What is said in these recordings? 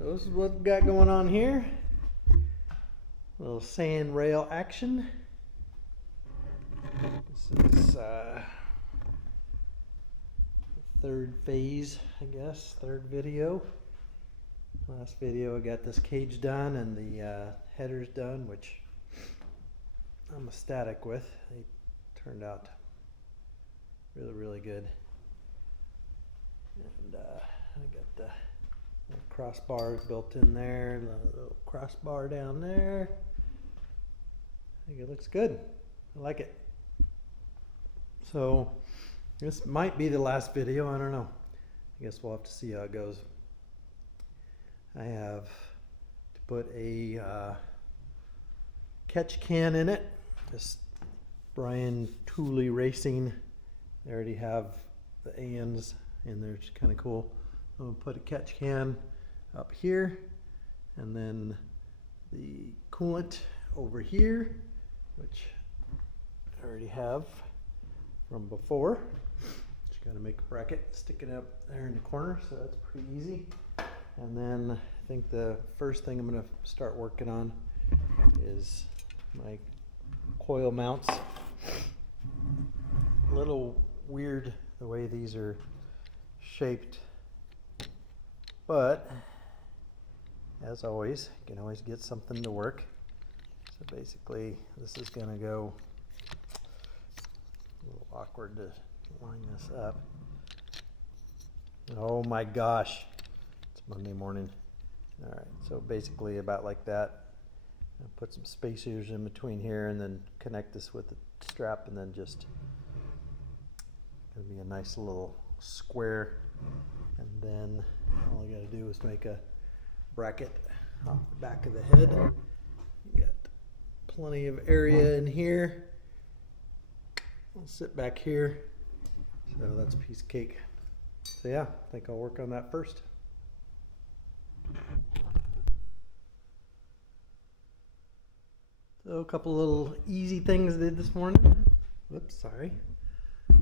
So this is what we've got going on here. A little sand rail action. This is the third phase, I guess, third video. Last video I got this cage done and the headers done, which I'm ecstatic with. They turned out really good. And I got the crossbars built in there, a little crossbar down there. I think it looks good. I like it. So this might be the last video, I don't know. I guess we'll have to see how it goes. I have to put a catch can in it. This Brian Tooley Racing. They already have the ANs in there, which is kind of cool. I'm going to put a catch can up here, and then the coolant over here, which I already have from before. Just got to make a bracket, stick it up there in the corner, so that's pretty easy. And then I think the first thing I'm going to start working on is my coil mounts. A little weird the way these are shaped, but as always, you can always get something to work. So basically this is going to go a little awkward to line this up. Oh my gosh, it's Monday morning. All right, so basically about like that. I'll put some spacers in between here and then connect this with the strap, and then just gonna be a nice little square. And then all I gotta do is make a bracket off the back of the head. You got plenty of area in here. I'll sit back here. So that's a piece of cake. So yeah, I think I'll work on that first. So a couple little easy things I did this morning. Whoops, sorry.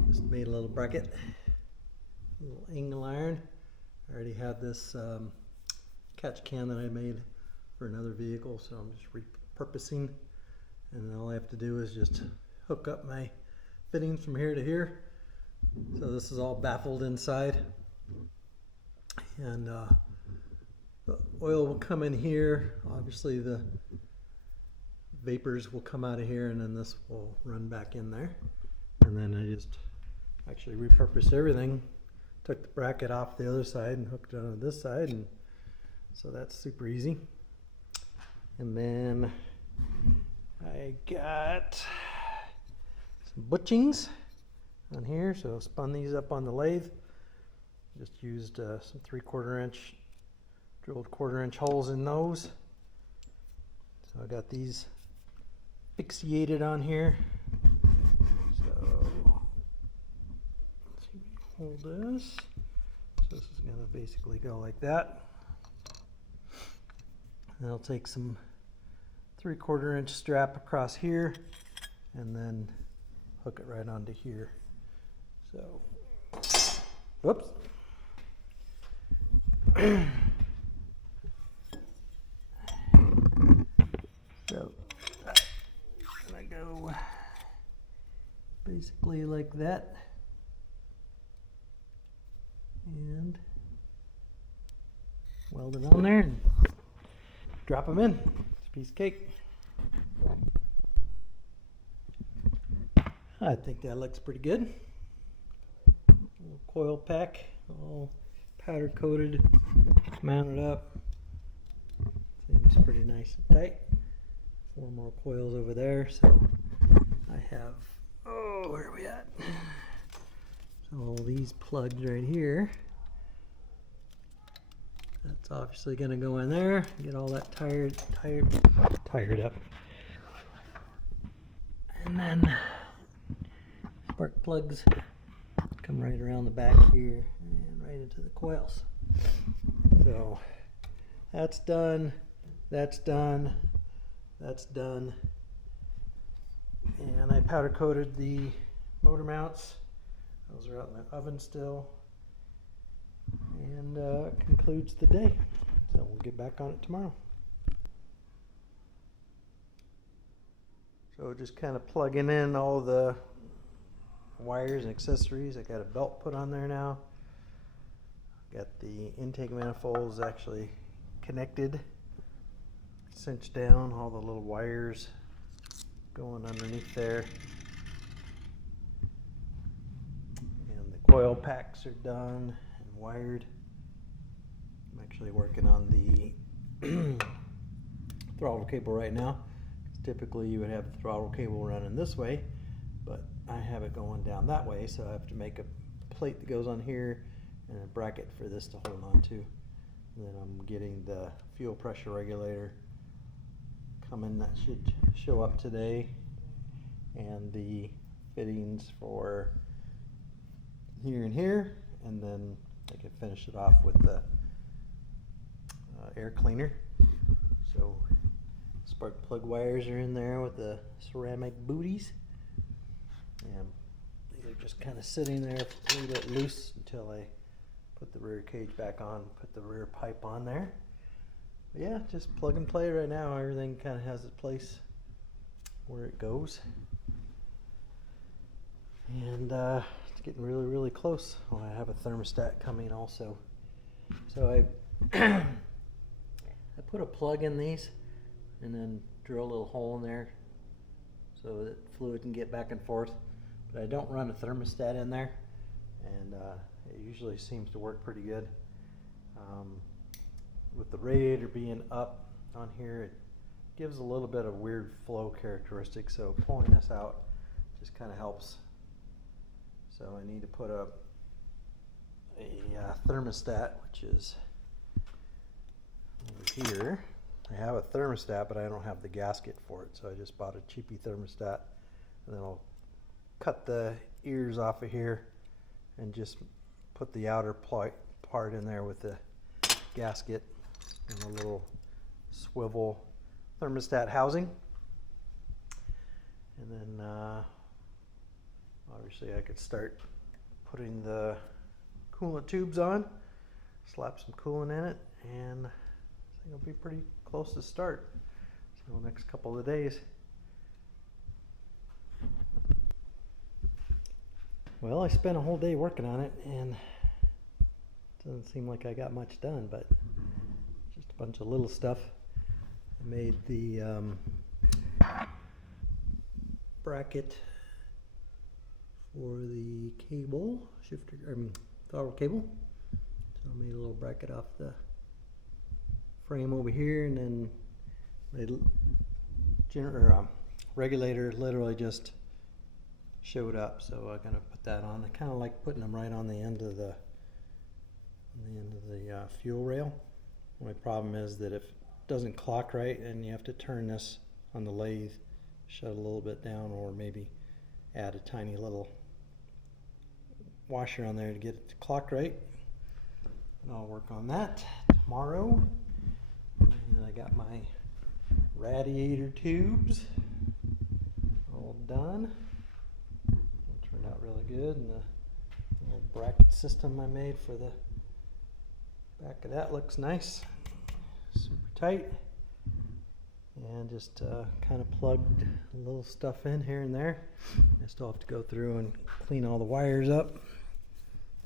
Just made a little bracket. A little angle iron. I already had this catch can that I made for another vehicle, so I'm just repurposing. And then all I have to do is just hook up my fittings from here to here. So this is all baffled inside. And the oil will come in here. Obviously the vapors will come out of here, and then this will run back in there. And then I just actually repurposed everything. Took the bracket off the other side and hooked it on this side, and so that's super easy. And then I got some butchings on here, so I spun these up on the lathe. Just used some 3/4 inch, drilled 1/4 inch holes in those. So I got these asphyxiated on here. So let's see, hold this. So this is going to basically go like that. And I'll take some 3/4 inch strap across here and then hook it right onto here. So, whoops. So I'm gonna go basically like that, and weld it on there and drop them in. It's a piece of cake. I think that looks pretty good. Little coil pack, all powder coated, mounted up. Seems pretty nice and tight. 4 more coils over there, so I have, oh, where are we at? So all these plugs right here. That's obviously going to go in there. Get all that tired up. And then spark plugs come right around the back here and right into the coils. So that's done. That's done. That's done. And I powder coated the motor mounts. Those are out in the oven still. And concludes the day. So we'll get back on it tomorrow. So just kind of plugging in all the wires and accessories. I got a belt put on there now. Got the intake manifolds actually connected, cinched down, all the little wires going underneath there. And the coil packs are done and wired. I'm actually working on the throttle cable right now. Typically you would have the throttle cable running this way, but I have it going down that way, so I have to make a plate that goes on here and a bracket for this to hold on to. And then I'm getting the fuel pressure regulator coming. That should show up today, and the fittings for here and here, and then I can finish it off with the air cleaner. So spark plug wires are in there with the ceramic booties, and they're just kind of sitting there a little bit loose until I put the rear cage back on, put the rear pipe on there. But yeah, just plug and play right now. Everything kind of has its place where it goes, and it's getting really close. Oh, I have a thermostat coming also, so I put a plug in these and then drill a little hole in there so that fluid can get back and forth. But I don't run a thermostat in there, and it usually seems to work pretty good. With the radiator being up on here, it gives a little bit of weird flow characteristics, so pulling this out just kind of helps. So I need to put a thermostat, which is over here. I have a thermostat, but I don't have the gasket for it, so I just bought a cheapy thermostat, and then I'll cut the ears off of here and just put the outer part in there with the gasket and a little swivel thermostat housing. And then obviously I could start putting the coolant tubes on, slap some coolant in it, and I think it'll be pretty close to start. So next couple of days. Well, I spent a whole day working on it, and it doesn't seem like I got much done, but just a bunch of little stuff. I made the bracket for the cable shifter, throttle cable. So I made a little bracket off the frame over here, and then the regulator literally just showed up, so I'm gonna put that on. I kind of like putting them right on the end of the fuel rail. Only problem is that if it doesn't clock right, and you have to turn this on the lathe, shut a little bit down, or maybe add a tiny little washer on there to get it to clock right. And I'll work on that tomorrow. And I got my radiator tubes all done. It turned out really good, and the little bracket system I made for the back of that looks nice, super tight. And just kind of plugged a little stuff in here and there. I still have to go through and clean all the wires up.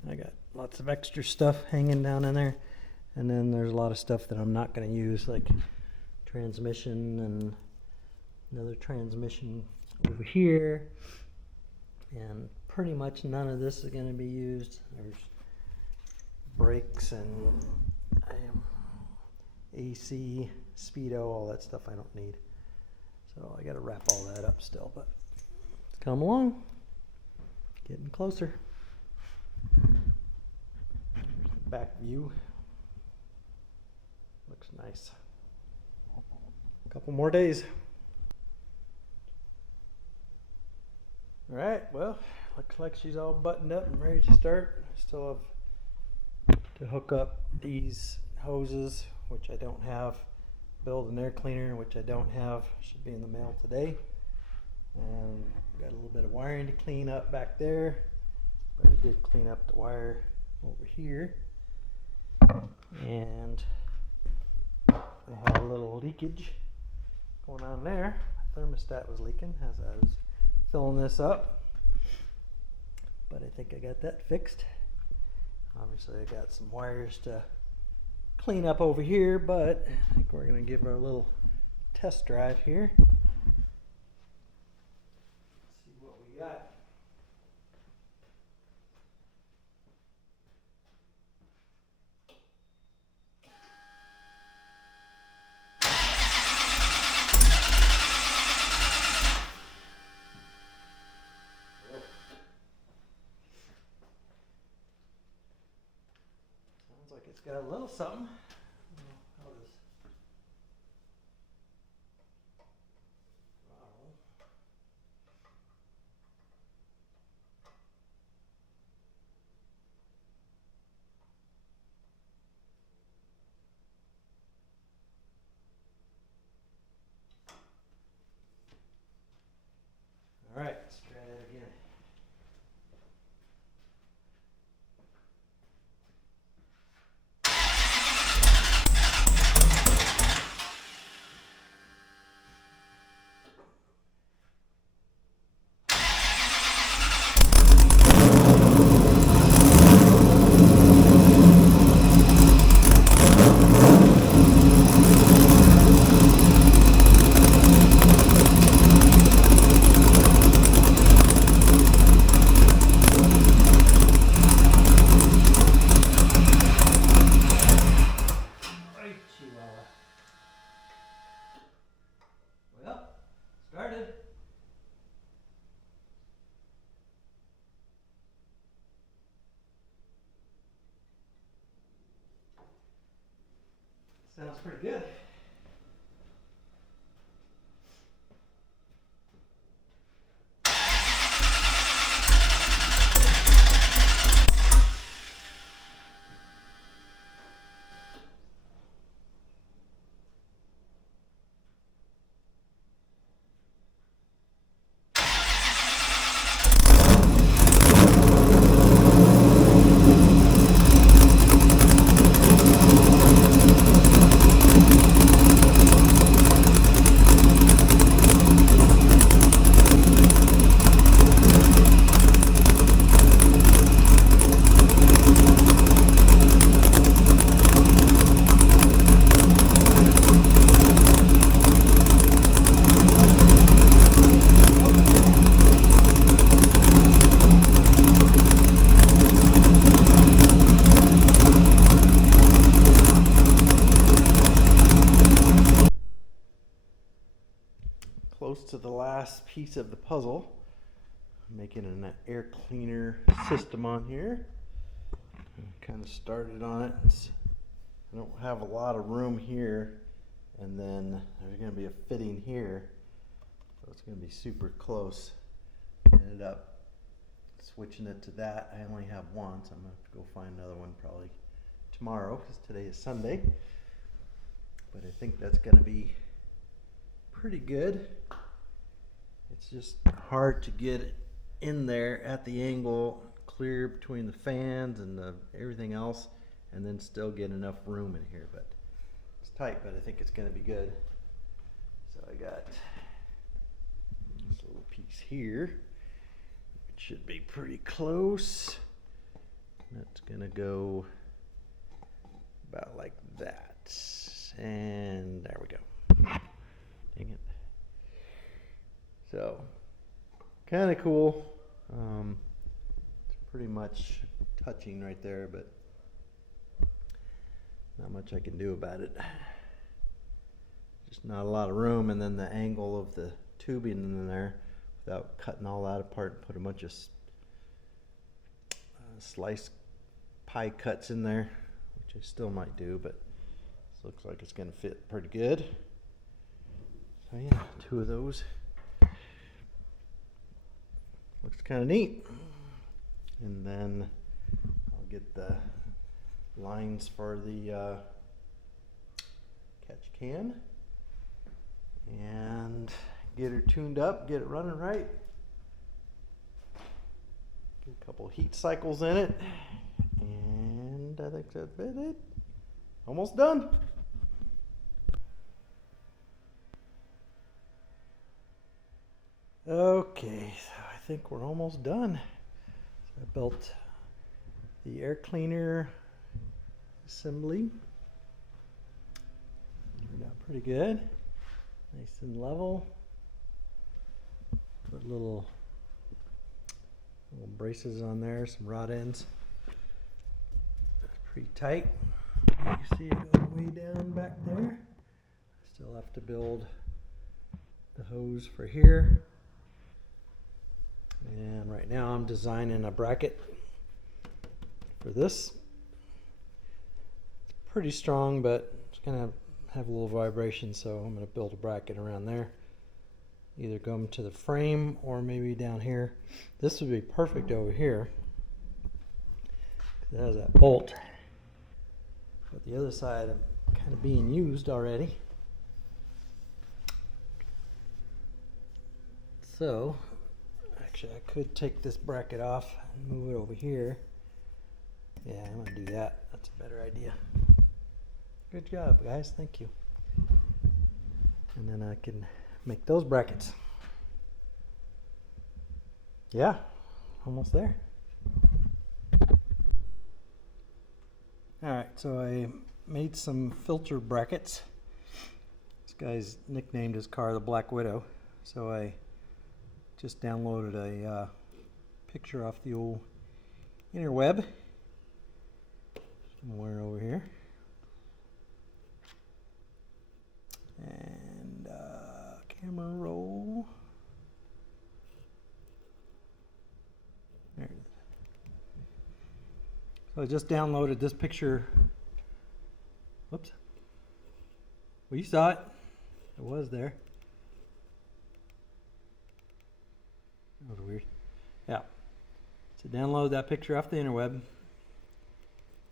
I got lots of extra stuff hanging down in there. And then there's a lot of stuff that I'm not going to use, like transmission and another transmission over here. And pretty much none of this is going to be used. There's brakes and AC, speedo, all that stuff I don't need. So I got to wrap all that up still, but it's come along, getting closer. There's the back view. Looks nice. A couple more days. All right, well, looks like she's all buttoned up and ready to start. I still have to hook up these hoses, which I don't have, build an air cleaner, which I don't have, should be in the mail today. And got a little bit of wiring to clean up back there, but I did clean up the wire over here. And we had a little leakage going on there. My thermostat was leaking as I was filling this up, but I think I got that fixed. Obviously I got some wires to clean up over here, but I think we're going to give her a little test drive here. See what we got. Sounds like it's got a little something. How does throttle? All right, let's try that again. Well, started. Sounds pretty good. Close to the last piece of the puzzle. I'm making an air cleaner system on here. Kind of started on it. I don't have a lot of room here, and then there's going to be a fitting here, so it's going to be super close. Ended up switching it to that. I only have one, so I'm going to have to go find another one probably tomorrow because today is Sunday. But I think that's going to be pretty good. It's just hard to get it in there at the angle, clear between the fans and everything else, and then still get enough room in here. But it's tight, but I think it's going to be good. So I got this little piece here. It should be pretty close. That's going to go about like that. And there we go. Dang it. So, kind of cool. It's pretty much touching right there, but not much I can do about it. Just not a lot of room, and then the angle of the tubing in there, without cutting all that apart, put a bunch of sliced pie cuts in there, which I still might do, but this looks like it's going to fit pretty good. So yeah, 2 of those. Looks kind of neat. And then I'll get the lines for the catch can and get her tuned up, get it running right. Get a couple heat cycles in it, and I think that's it. Almost done. Okay, so I think we're almost done. So I built the air cleaner assembly. Turned out pretty good. Nice and level. Put little braces on there, some rod ends. Pretty tight. You see it goes way down back there. Still have to build the hose for here. And right now I'm designing a bracket for this. It's pretty strong, but it's gonna have a little vibration, so I'm gonna build a bracket around there. Either come to the frame or maybe down here. This would be perfect over here. It has that bolt. But the other side I'm kind of being used already. So actually, I could take this bracket off and move it over here. Yeah, I'm gonna do that. That's a better idea. Good job, guys. Thank you. And then I can make those brackets. Yeah, almost there. All right, so I made some filter brackets. This guy's nicknamed his car the Black Widow. So I just downloaded a picture off the old interweb somewhere over here, and camera roll. There it is. So I just downloaded this picture. Whoops. Well, you saw it. It was there. That was weird. Yeah. So download that picture off the interweb,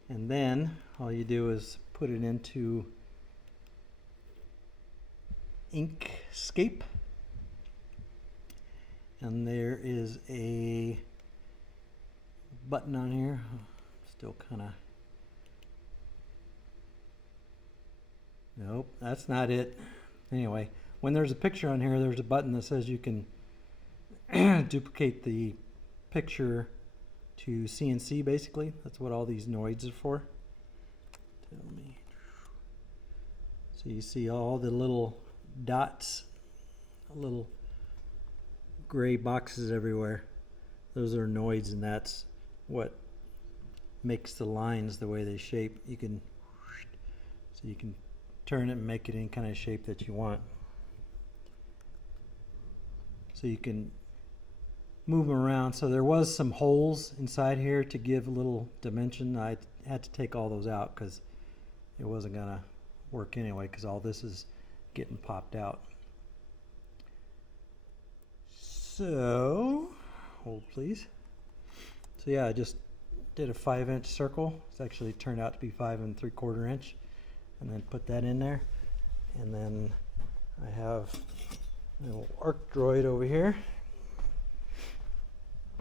and then all you do is put it into Inkscape, and there is a button on here. Still kind of, nope, that's not it. Anyway, when there's a picture on here, there's a button that says you can duplicate the picture to CNC. Basically, that's what all these noids are for. Tell me. So you see all the little dots, little gray boxes everywhere. Those are noids, and that's what makes the lines the way they shape. You can turn it and make it any kind of shape that you want. So you can move them around. So there was some holes inside here to give a little dimension. I had to take all those out because it wasn't gonna work anyway, because all this is getting popped out. So hold please. So yeah, I just did a 5-inch circle. It's actually turned out to be 5 3/4 inch, and then put that in there. And then I have a little arc droid over here.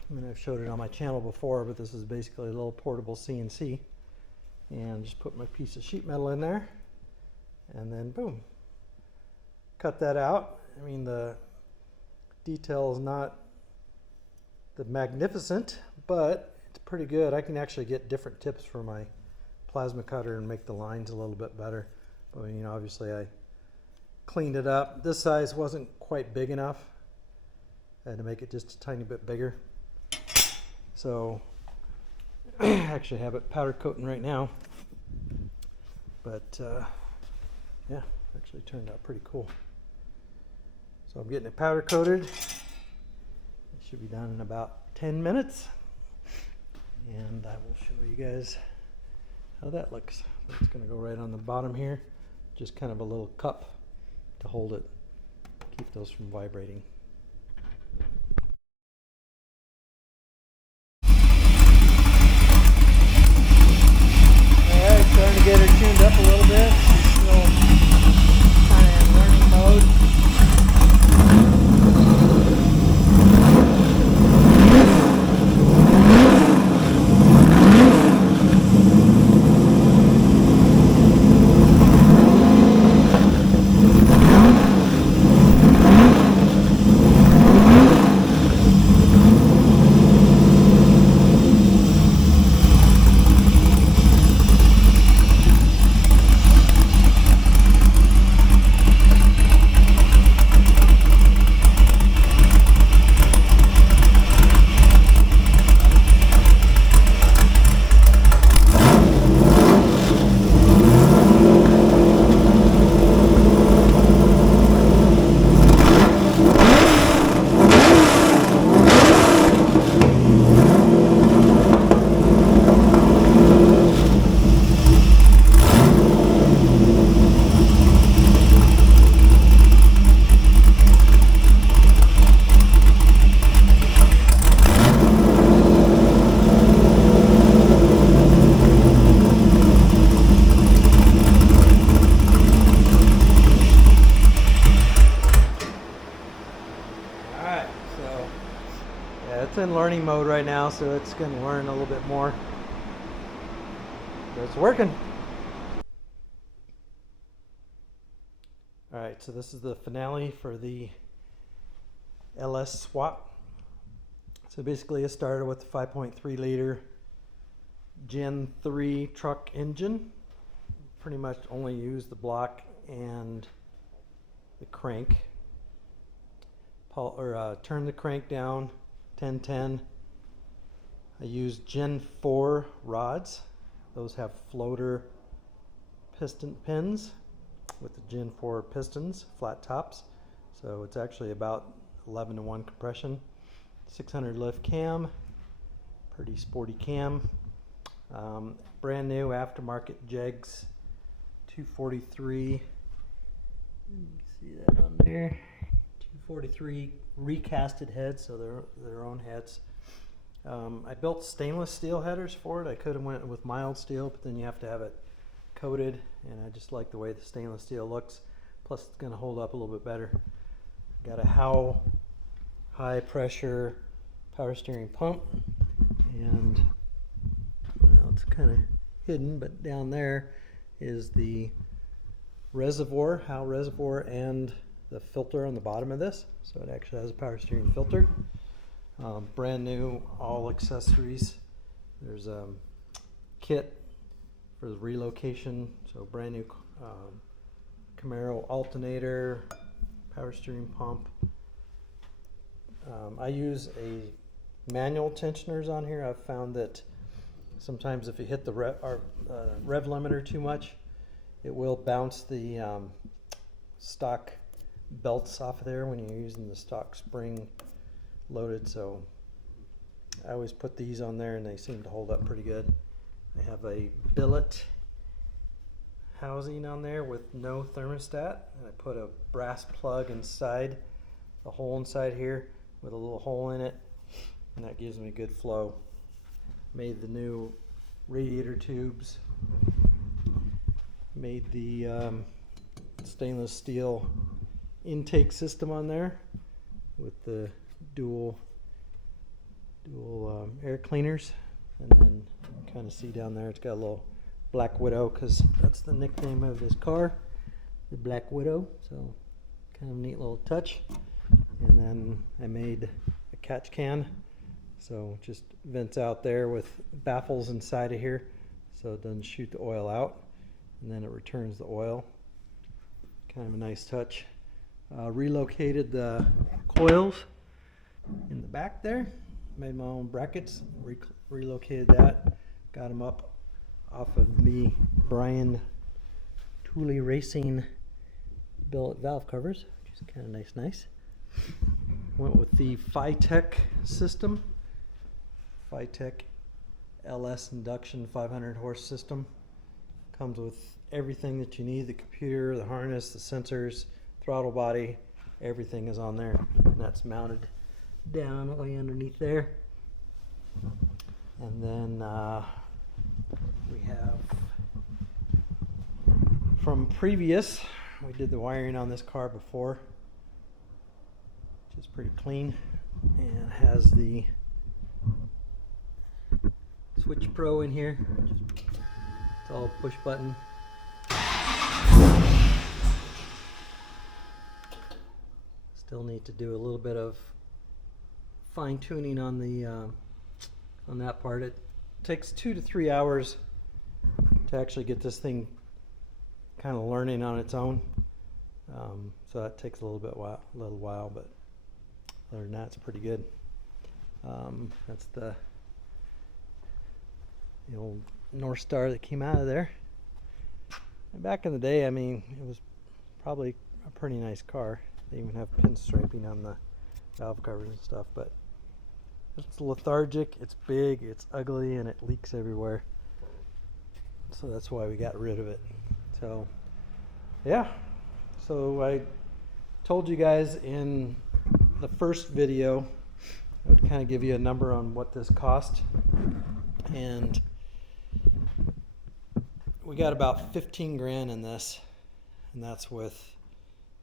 I mean, I've showed it on my channel before, but this is basically a little portable CNC. And just put my piece of sheet metal in there, and then boom, cut that out. I mean, the detail is not the magnificent, but it's pretty good. I can actually get different tips for my plasma cutter and make the lines a little bit better. But you know, obviously I cleaned it up. This size wasn't quite big enough. I had to make it just a tiny bit bigger. So I actually have it powder coating right now. But yeah, actually turned out pretty cool. So I'm getting it powder coated. It should be done in about 10 minutes. And I will show you guys how that looks. So it's going to go right on the bottom here. Just kind of a little cup to hold it, keep those from vibrating. Alright, starting to get her tuned up a little bit. She's still kind of in learning mode. in learning mode right now, so it's going to learn a little bit more. But it's working. Alright, so this is the finale for the LS swap. So basically it started with the 5.3 liter Gen 3 truck engine. Pretty much only used the block and the crank. Turn the crank down 1010. I used Gen 4 rods. Those have floater piston pins with the Gen 4 pistons, flat tops. So it's actually about 11-to-1 compression. 600 lift cam, pretty sporty cam. Brand new aftermarket jegs, 243. You can see that on there. 243 recasted heads, so they're their own heads. I built stainless steel headers for it. I could have went with mild steel, but then you have to have it coated, and I just like the way the stainless steel looks. Plus it's going to hold up a little bit better. Got a Howe high pressure power steering pump, and well, it's kind of hidden, but down there is the reservoir, Howe reservoir, and the filter on the bottom of this. So it actually has a power steering filter. Brand new, all accessories. There's a kit for the relocation, so brand new Camaro alternator, power steering pump. I use a manual tensioners on here. I've found that sometimes if you hit the rev limiter too much, it will bounce the stock belts off of there when you're using the stock spring loaded. So I always put these on there and they seem to hold up pretty good. I have a billet housing on there with no thermostat, and I put a brass plug inside the hole inside here with a little hole in it, and that gives me good flow. Made the new radiator tubes, made the stainless steel intake system on there with the dual air cleaners, and then you can kind of see down there it's got a little Black Widow, because that's the nickname of this car, the Black Widow. So kind of a neat little touch. And then I made a catch can, so just vents out there with baffles inside of here so it doesn't shoot the oil out, and then it returns the oil. Kind of a nice touch. Relocated the coils in the back there, made my own brackets, relocated that, got them up off of the Brian Tooley Racing billet valve covers, which is kind of nice. Went with the Phytech system, Phytech LS induction 500 horse system. Comes with everything that you need, the computer, the harness, the sensors, throttle body, everything is on there. And that's mounted down way underneath there. And then we have, from previous, we did the wiring on this car before, which is pretty clean, and has the Switch Pro in here. It's all push button. Still need to do a little bit of fine tuning on the on that part. It takes 2 to 3 hours to actually get this thing kind of learning on its own. So that takes a little while, but other than that, it's pretty good. That's the old Northstar that came out of there. And back in the day, I mean, it was probably a pretty nice car. They even have pinstriping on the valve covers and stuff, but it's lethargic, it's big, it's ugly, and it leaks everywhere. So that's why we got rid of it. So yeah, so I told you guys in the first video I would kind of give you a number on what this cost, and we got about 15 grand in this, and that's with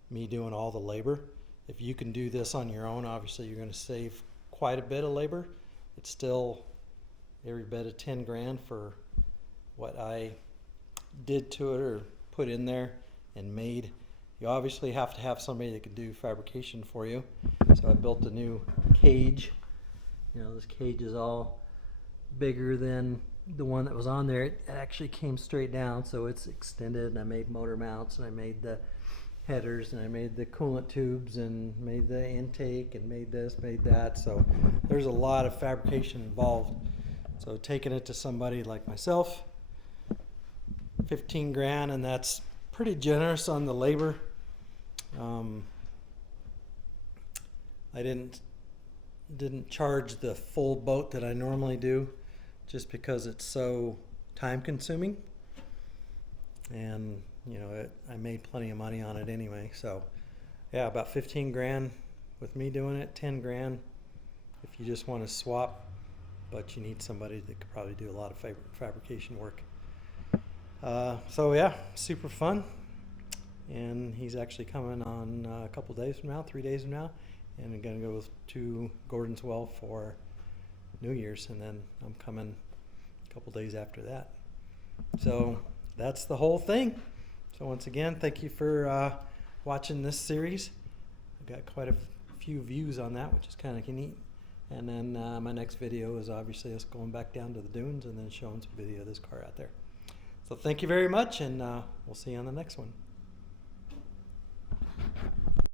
me doing all the labor. If you can do this on your own, obviously you're going to save quite a bit of labor. It's still every bit of 10 grand for what I did to it or put in there and made. You obviously have to have somebody that can do fabrication for you. So I built a new cage. You know, this cage is all bigger than the one that was on there. It actually came straight down, so it's extended, and I made motor mounts, and I made the headers, and I made the coolant tubes, and made the intake, and made this, made that. So there's a lot of fabrication involved. So taking it to somebody like myself, 15 grand, and that's pretty generous on the labor. I didn't charge the full boat that I normally do, just because it's so time consuming, and you know, I made plenty of money on it anyway. So yeah, about 15 grand with me doing it, 10 grand if you just want to swap, but you need somebody that could probably do a lot of fabrication work. So yeah, super fun. And he's actually coming on a couple days from now, 3 days from now, and I'm gonna go to Gordon's Well for New Year's, and then I'm coming a couple days after that. So that's the whole thing. So once again, thank you for watching this series. I got quite a few views on that, which is kind of neat. And then my next video is obviously us going back down to the dunes and then showing some video of this car out there. So thank you very much, and we'll see you on the next one.